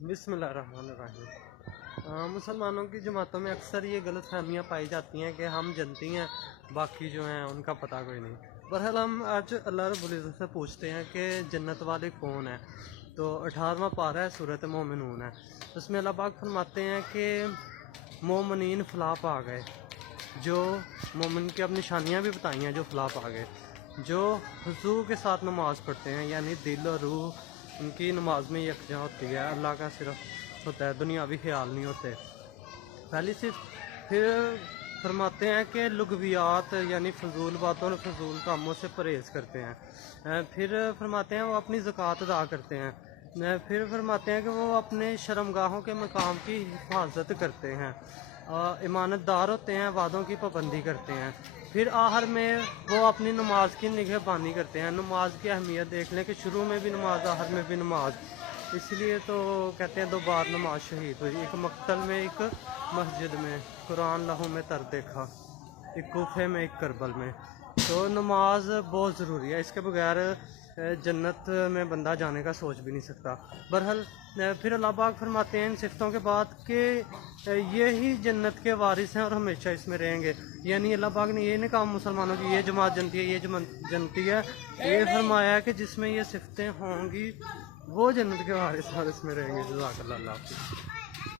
بسم اللہ الرحمن الرحیم۔ مسلمانوں کی جماعتوں میں اکثر یہ غلط فہمیاں پائی جاتی ہیں کہ ہم جنتی ہیں، باقی جو ہیں ان کا پتہ کوئی نہیں۔ بہرحال ہم آج اللہ رب العزت سے پوچھتے ہیں کہ جنت والے کون ہیں۔ تو 18واں پارہ ہے، سورۃ مومنون ہے۔ اس میں اللہ پاک فرماتے ہیں کہ مومنین فلاح پا گئے، جو مومن کی اب نشانیاں بھی بتائی ہیں، جو فلاح پا گئے، جو خضوع کے ساتھ نماز پڑھتے ہیں، یعنی دل اور روح ان کی نماز میں یکجا ہوتی ہے، اللہ کا صرف ہوتا ہے، دنیاوی خیال نہیں ہوتے۔ پہلی صرف پھر فرماتے ہیں کہ لغویات یعنی فضول باتوں اور فضول کاموں سے پرہیز کرتے ہیں۔ پھر فرماتے ہیں وہ اپنی زکوٰۃ ادا کرتے ہیں۔ پھر فرماتے ہیں کہ وہ اپنے شرمگاہوں کے مقام کی حفاظت کرتے ہیں، امانت دار ہوتے ہیں، وعدوں کی پابندی کرتے ہیں۔ پھر آخر میں وہ اپنی نماز کی نگہبانی کرتے ہیں۔ نماز کی اہمیت دیکھ لیں کہ شروع میں بھی نماز، آخر میں بھی نماز، اس لیے تو کہتے ہیں 2 بار نماز شہید ہوئی، ایک مقتل میں، ایک مسجد میں، قرآن لہو میں تر دیکھا، ایک کوفے میں، ایک کربل میں۔ تو نماز بہت ضروری ہے، اس کے بغیر جنت میں بندہ جانے کا سوچ بھی نہیں سکتا۔ بہرحال پھر اللہ پاک فرماتے ہیں ان صفتوں کے بعد کہ یہی جنت کے وارث ہیں اور ہمیشہ اس میں رہیں گے۔ یعنی اللہ پاک نے یہ نہیں کہا مسلمانوں کی یہ جماعت جنتی ہے، یہ جماعت جنتی ہے، یہ فرمایا ہے کہ جس میں یہ صفتیں ہوں گی وہ جنت کے وارث اور اس میں رہیں گے۔ جزاک اللہ، اللہ حافظ۔